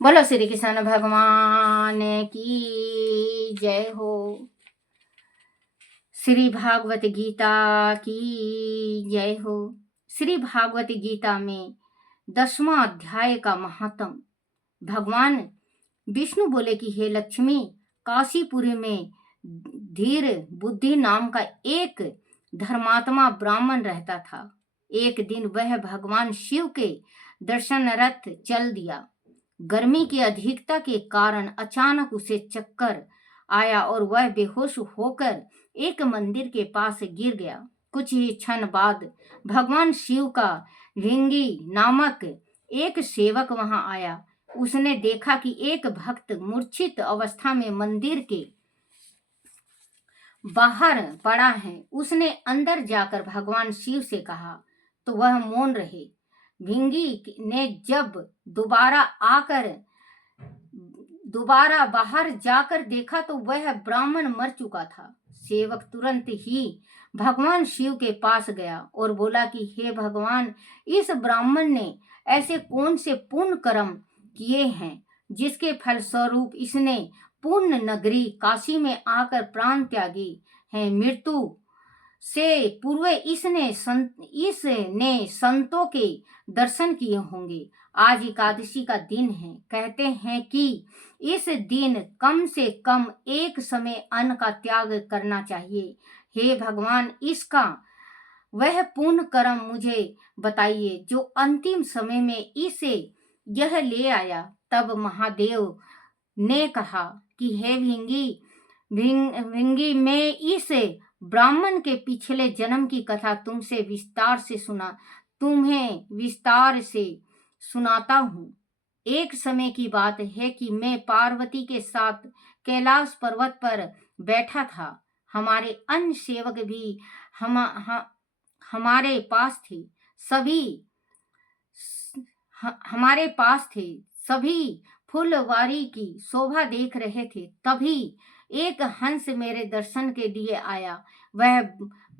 बोलो श्री कृष्ण भगवान की जय हो। श्री भागवत गीता की जय हो। श्री भागवत गीता में 10वां अध्याय का महात्म। भगवान विष्णु बोले कि हे लक्ष्मी, काशीपुरी में धीर बुद्धि नाम का एक धर्मात्मा ब्राह्मण रहता था। एक दिन वह भगवान शिव के दर्शनरत चल दिया। गर्मी की अधिकता के कारण अचानक उसे चक्कर आया और वह बेहोश होकर एक मंदिर के पास गिर गया। कुछ ही क्षण बाद भगवान शिव का भिंगी नामक एक सेवक वहां आया। उसने देखा कि एक भक्त मूर्छित अवस्था में मंदिर के बाहर पड़ा है। उसने अंदर जाकर भगवान शिव से कहा तो वह मौन रहे। भिंगी ने जब दोबारा बाहर जाकर देखा तो वह ब्राह्मण मर चुका था। सेवक तुरंत ही भगवान शिव के पास गया और बोला कि हे भगवान, इस ब्राह्मण ने ऐसे कौन से पुण्य कर्म किए हैं जिसके फलस्वरूप इसने पुण्य नगरी काशी में आकर प्राण त्यागी है। मृत्यु से पूर्व इसने संतों के दर्शन किए होंगे। आज एकादशी का दिन है। कहते हैं कि इस दिन कम से कम एक समय अन्न का त्याग करना चाहिए। हे भगवान, इसका वह पुण्य कर्म मुझे बताइए जो अंतिम समय में इसे यह ले आया। तब महादेव ने कहा कि हे भिंगी, मैं इस ब्राह्मण के पिछले जन्म की कथा तुम्हें विस्तार से सुनाता हूँ। एक समय की बात है कि मैं पार्वती के साथ कैलाश पर्वत पर बैठा था। हमारे अन्य सेवक भी हमारे पास थे। सभी फुलवारी की शोभा देख रहे थे। तभी एक हंस मेरे दर्शन के लिए आया। वह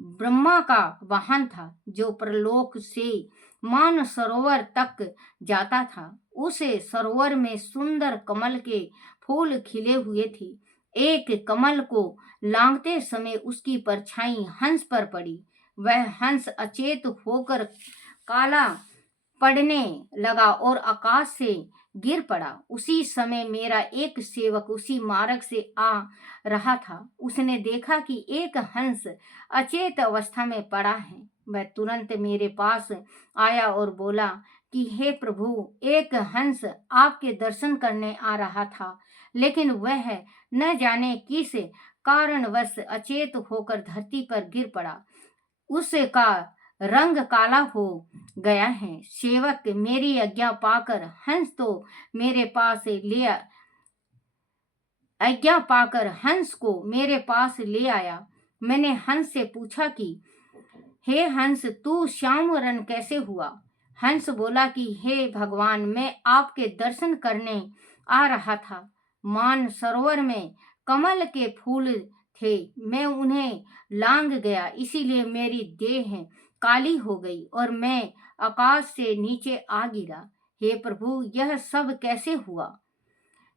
ब्रह्मा का वाहन था जो प्रलोक से मान सरोवर तक जाता था। उस सरोवर में सुंदर कमल के फूल खिले हुए थे। एक कमल को लांघते समय उसकी परछाई हंस पर पड़ी। वह हंस अचेत होकर काला पड़ने लगा और आकाश से गिर पड़ा। उसी समय मेरा एक सेवक उसी मार्ग से आ रहा था। उसने देखा कि एक हंस अचेत अवस्था में पड़ा है। वह तुरंत मेरे पास आया और बोला कि हे प्रभु, एक हंस आपके दर्शन करने आ रहा था, लेकिन वह न जाने किस कारणवश अचेत होकर धरती पर गिर पड़ा। उसका रंग काला हो गया है। सेवक मेरी आज्ञा पाकर हंस को मेरे पास ले आया। मैंने हंस से पूछा कि हे हंस, तू श्याम वर्ण कैसे हुआ? हंस बोला कि हे भगवान, मैं आपके दर्शन करने आ रहा था। मान सरोवर में कमल के फूल थे, मैं उन्हें लांघ गया, इसीलिए मेरी देह काली हो गई और मैं आकाश से नीचे आ गिरा। हे प्रभु, यह सब कैसे हुआ?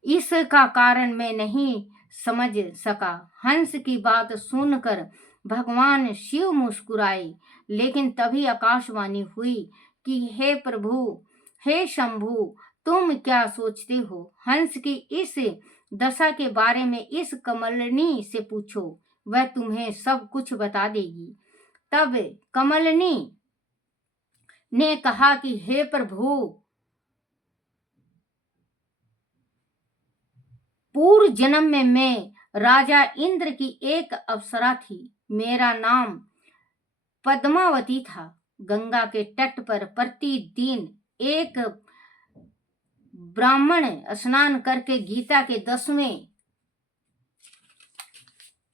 इसका कारण मैं नहीं समझ सका। हंस की बात सुनकर भगवान शिव मुस्कुराए, लेकिन तभी आकाशवाणी हुई कि हे प्रभु, हे शंभु, तुम क्या सोचते हो? हंस की इस दशा के बारे में इस कमलनी से पूछो, वह तुम्हें सब कुछ बता देगी। तब कमलनी ने कहा कि हे प्रभु, पूर्व जन्म में मैं राजा इंद्र की एक अप्सरा थी। मेरा नाम पद्मावती था। गंगा के तट पर प्रतिदिन एक ब्राह्मण स्नान करके गीता के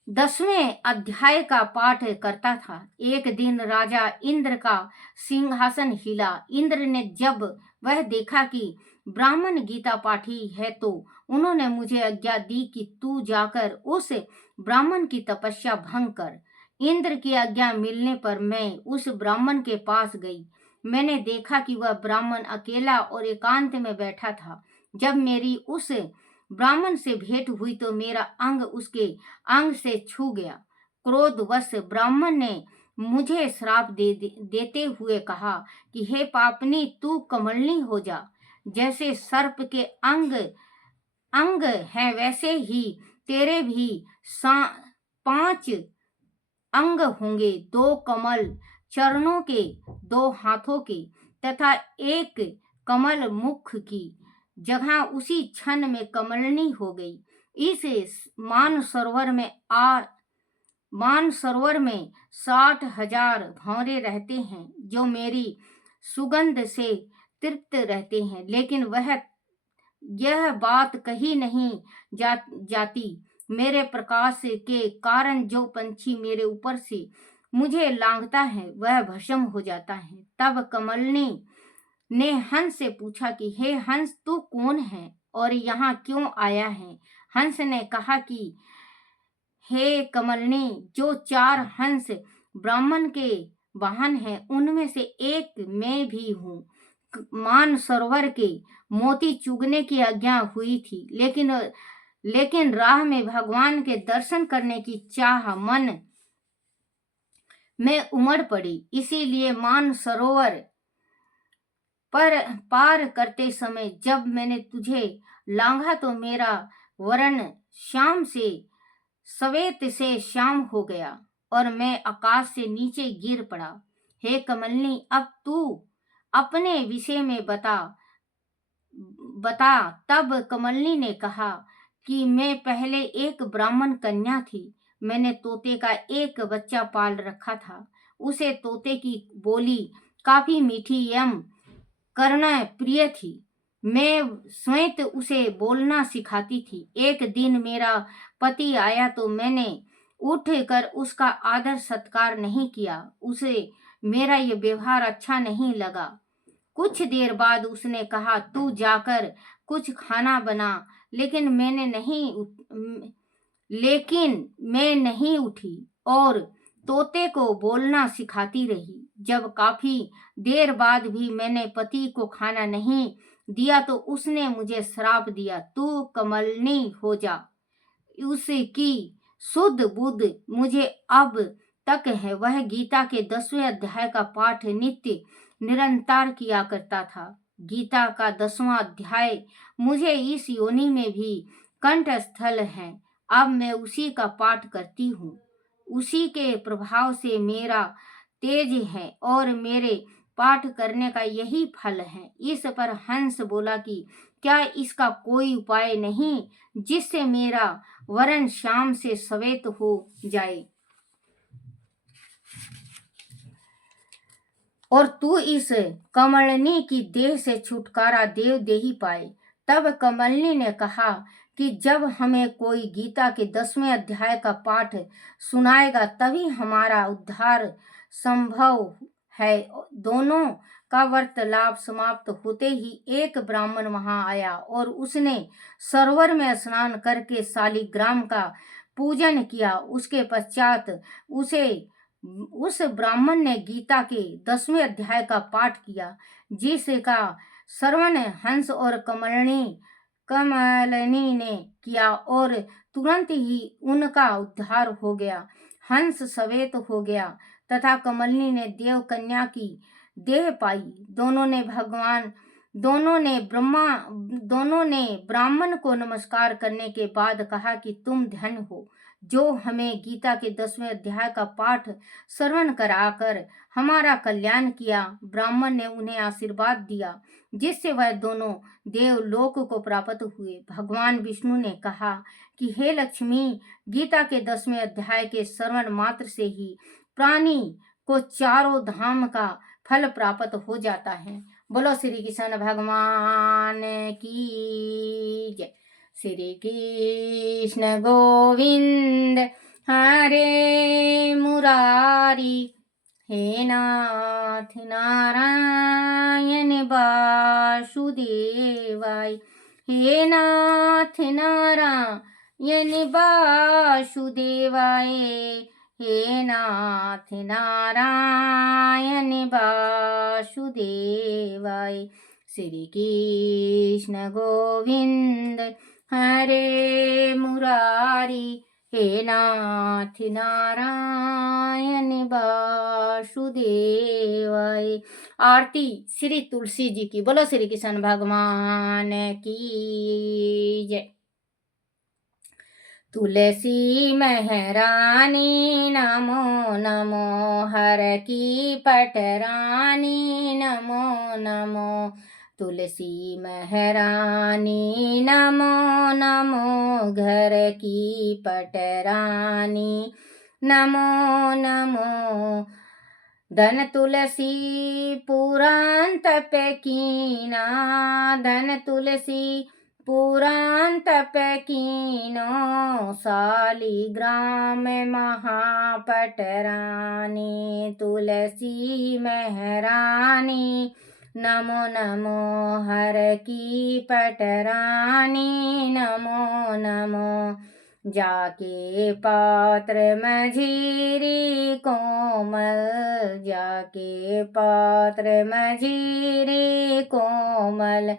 10वें अध्याय का पाठ करता था। एक दिन राजा इंद्र का सिंहासन हिला। इंद्र ने जब वह देखा कि ब्राह्मण गीता पाठी है तो उन्होंने मुझे आज्ञा दी कि तू जाकर उस ब्राह्मण की तपस्या भंग कर। इंद्र की आज्ञा मिलने पर मैं उस ब्राह्मण के पास गई। मैंने देखा कि वह ब्राह्मण अकेला और एकांत में बैठा था। जब मेरी उस ब्राह्मण से भेंट हुई तो मेरा अंग उसके अंग से छू गया। क्रोधवश ब्राह्मण ने मुझे श्राप देते हुए कहा कि हे पापनी, तू कमलनी हो जा। जैसे सर्प के अंग अंग है वैसे ही तेरे भी 5 अंग होंगे, 2 कमल चरणों के, 2 हाथों के तथा 1 कमल मुख की जगह उसी क्षण में कमलनी हो गई। इस मानसरोवर में 60,000 भंवरे रहते हैं जो मेरी सुगंध से तृप्त रहते हैं, लेकिन यह बात कही नहीं जाती। मेरे प्रकाश के कारण जो पंछी मेरे ऊपर से मुझे लांघता है वह भस्म हो जाता है। तब कमलनी ने हंस से पूछा कि हे हंस, तू कौन है और यहाँ क्यों आया है? हंस ने कहा कि हे कमलनी, जो 4 हंस ब्राह्मण के वाहन हैं उनमें से एक मैं भी हूँ। मानसरोवर के मोती चुगने की आज्ञा हुई थी, लेकिन राह में भगवान के दर्शन करने की चाह मन में उमड़ पड़ी। इसीलिए मानसरोवर पर पार करते समय जब मैंने तुझे लांघा तो मेरा वर्ण शाम से सवेत से शाम हो गया और मैं आकाश से नीचे गिर पड़ा। हे कमलनी, अब तू अपने विषय में बता। तब कमलनी ने कहा कि मैं पहले एक ब्राह्मण कन्या थी। मैंने तोते का एक बच्चा पाल रखा था। उसे तोते की बोली काफी मीठी एवं करना प्रिय थी। मैं स्वयं उसे बोलना सिखाती थी। एक दिन मेरा पति आया तो मैंने उठकर उसका आदर सत्कार नहीं किया। उसे मेरा ये व्यवहार अच्छा नहीं लगा। कुछ देर बाद उसने कहा, तू जाकर कुछ खाना बना। लेकिन मैं नहीं उठी और तोते को बोलना सिखाती रही। जब काफी देर बाद भी मैंने पति को खाना नहीं दिया तो उसने मुझे श्राप दिया, तू कमलनी हो जा। उसकी शुद्ध बुद्ध मुझे अब तक है। वह गीता के 10वें अध्याय का पाठ नित्य निरंतर किया करता था। गीता का 10वां अध्याय मुझे इस योनि में भी कंठस्थल है। अब मैं उसी का पाठ करती हूँ। उसी के प्रभाव से मेरा तेज है और मेरे पाठ करने का यही फल है। इस पर हंस बोला कि क्या इसका कोई उपाय नहीं जिससे मेरा वरण शाम से सवेत हो जाए और तू इस कमलनी की देह से छुटकारा देव दे ही पाए। तब कमलनी ने कहा कि जब हमें कोई गीता के 10वें अध्याय का पाठ सुनाएगा तभी हमारा उद्धार संभव है। दोनों का वार्तालाप समाप्त होते ही एक ब्राह्मण वहां आया और उसने सरोवर में स्नान करके शालिग्राम का पूजन किया। उसके पश्चात उस ब्राह्मण ने गीता के 10वें अध्याय का पाठ किया, जिसका श्रवण हंस और कमलनी ने किया और तुरंत ही उनका उद्धार हो गया। हंस सवेत हो गया तथा कमलनी ने देव कन्या की देह पाई। दोनों ने ब्राह्मण को नमस्कार करने के बाद कहा कि तुम धन्य हो जो हमें गीता के 10वें अध्याय का पाठ श्रवण कराकर हमारा कल्याण किया। ब्राह्मण ने उन्हें आशीर्वाद दिया जिससे वह दोनों देवलोक को प्राप्त हुए। भगवान विष्णु ने कहा कि हे लक्ष्मी, गीता के 10वें अध्याय के श्रवण मात्र से ही प्राणी को चारों धाम का फल प्राप्त हो जाता है। बोलो श्री कृष्ण भगवान की जय। श्री कृष्ण गोविंद हरे मुरारी, हे नाथ नारायण वासुदेवाय, हे नाथ नारायण वासुदेवाय, हे नाथ नारायण वासुदेवाय। श्री कृष्ण गोविंद हरे मुरारी, हे नाथ नारायण वासुदेवाय। आरती श्री तुलसी जी की। बोलो श्री कृष्ण भगवान की जय। तुलसी महरानी नमो नमो, हर की पटरानी नमो नमो। तुलसी महरानी नमो नमो, घर की पटरानी नमो नमो। धन तुलसी पुराण तप कीना, धन तुलसी पुराण तप कीनो। शालिग्राम महापटरानी तुलसी महरानी नमो नमो, हर की पटरानी नमो नमो। जाके पात्र मझीरी कोमल, जाके पात्र मझीरी कोमल।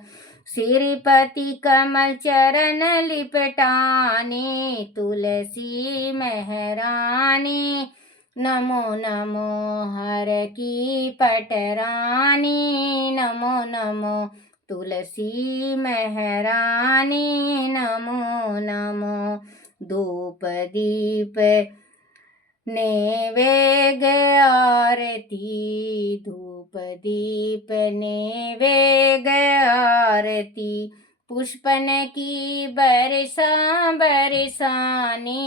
श्रीपति कमल चरण लिपटाने तुलसी महरानी नमो नमो, हर की पटरानी नमो नमो। तुलसी महरानी नमो नमो। धूप दीप नैवेद्य आरती, धूप दीप नैवेद्य आरती। पुष्पन की बरसा बरसानी,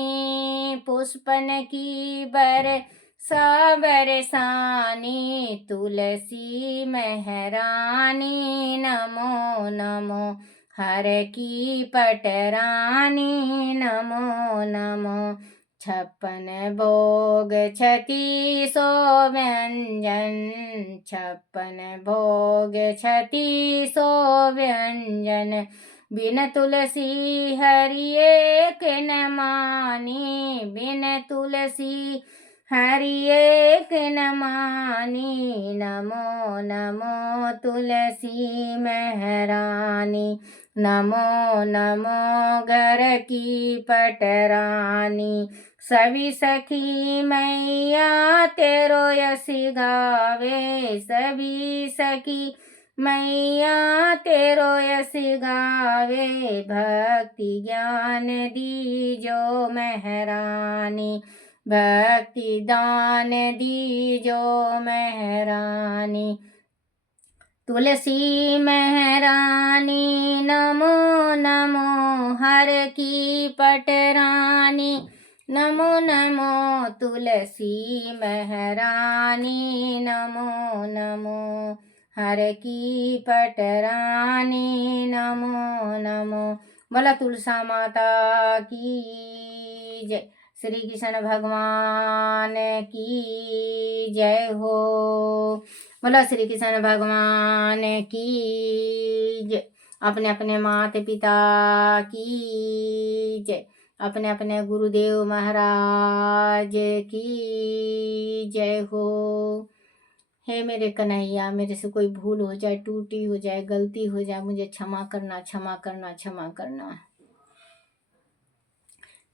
पुष्पन की बरसा बरसानी। तुलसी महरानी नमो नमो, हर की पटरानी नमो नमो। 56 भोग 3600 व्यंजन, 56 भोग 3600 व्यंजन। बिन तुलसी हरि एक न मानी, बिन तुलसी हरि एक न मानी। नमो नमो तुलसी महरानी, नमो नमो घर की पटरानी। सभी सखी मैया तेरो यश गावे, सभी सखी मैया तेरो यश गावे। भक्ति ज्ञान दीजो महरानी, भक्ति दान दीजो महरानी। तुलसी महरानी नमो नमो, हर की पटरानी नमो नमो। तुलसी महरानी नमो नमो, हर की पटरानी नमो नमो। बोला तुलसा माता की जय। श्री कृष्ण भगवान की जय हो। बोला श्री कृष्ण भगवान की जय। अपने अपने माता पिता की जय, अपने अपने गुरुदेव महाराज की जय हो। हे मेरे कन्हैया, मेरे से कोई भूल हो जाए, टूटी हो जाए, गलती हो जाए, मुझे क्षमा करना क्षमा करना क्षमा करना।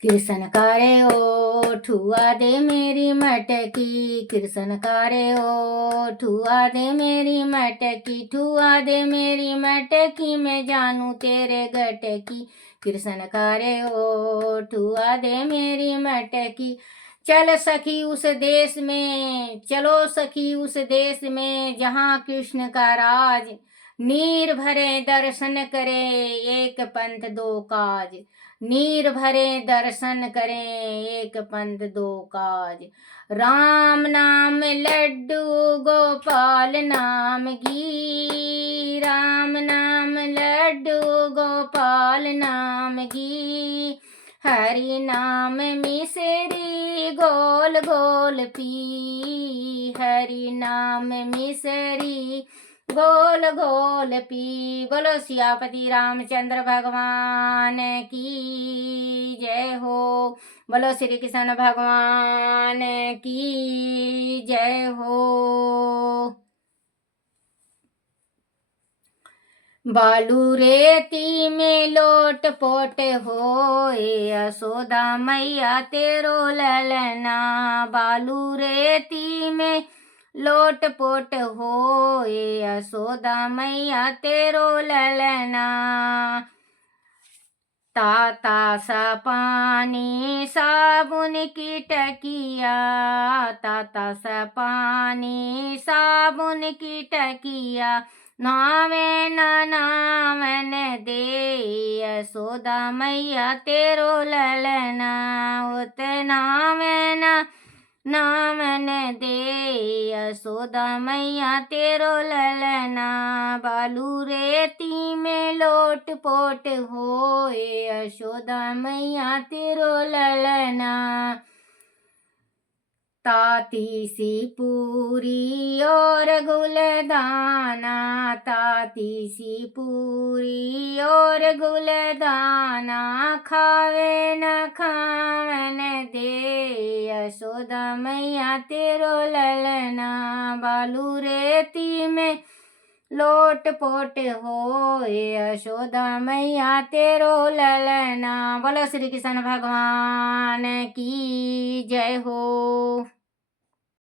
कृष्ण करे ओ ठुआ दे मेरी मटकी, कृष्ण करे ओ ठुआ दे मेरी मटकी, ठुआ दे मेरी मटकी, मैं जानू तेरे गटकी। कृष्ण करे ओ ठुआ दे मेरी मटकी। चल सखी उस देश में, चलो सखी उस देश में, जहाँ कृष्ण का राज। नीर भरे दर्शन करे, एक पंथ दो काज। नीर भरे दर्शन करें, एक पंथ दो काज। राम नाम लड्डू गोपाल नाम घी, राम नाम लड्डू गोपाल नाम घी। हरि नाम मिसरी गोल गोल पी, हरि नाम मिसरी गोल गोल पी। बोलो सियापति रामचंद्र भगवान की जय हो। बोलो श्री कृष्ण भगवान की जय हो। बालू रेती में लोट पोट होए, यशोदा मैया तेरो ललना। बालू रेती में लोट पोट होए, यशोदा मैया तेरो ललना। ताता सा पानी साबुन की टकिया, ताता सा पानी साबुन की टकिया, नावे ना नावन दे, यशोदा मैया तेरो ललना। उत नावे ना नामन दे, यशोदा मैया तेरो ललना। बालू रेती में लोट पोट होए, यशोदा मैया तेरो ललना। ताती सी पूरी और गुलदाना, ताती सी पूरी और गुलदाना, खावे न खावन दे, यशोदा मैया तेरो ललना। बालू रेती में लोट पोट होए, यशोदा मैया तेरो ललना। बोलो श्री कृष्ण भगवान की जय हो।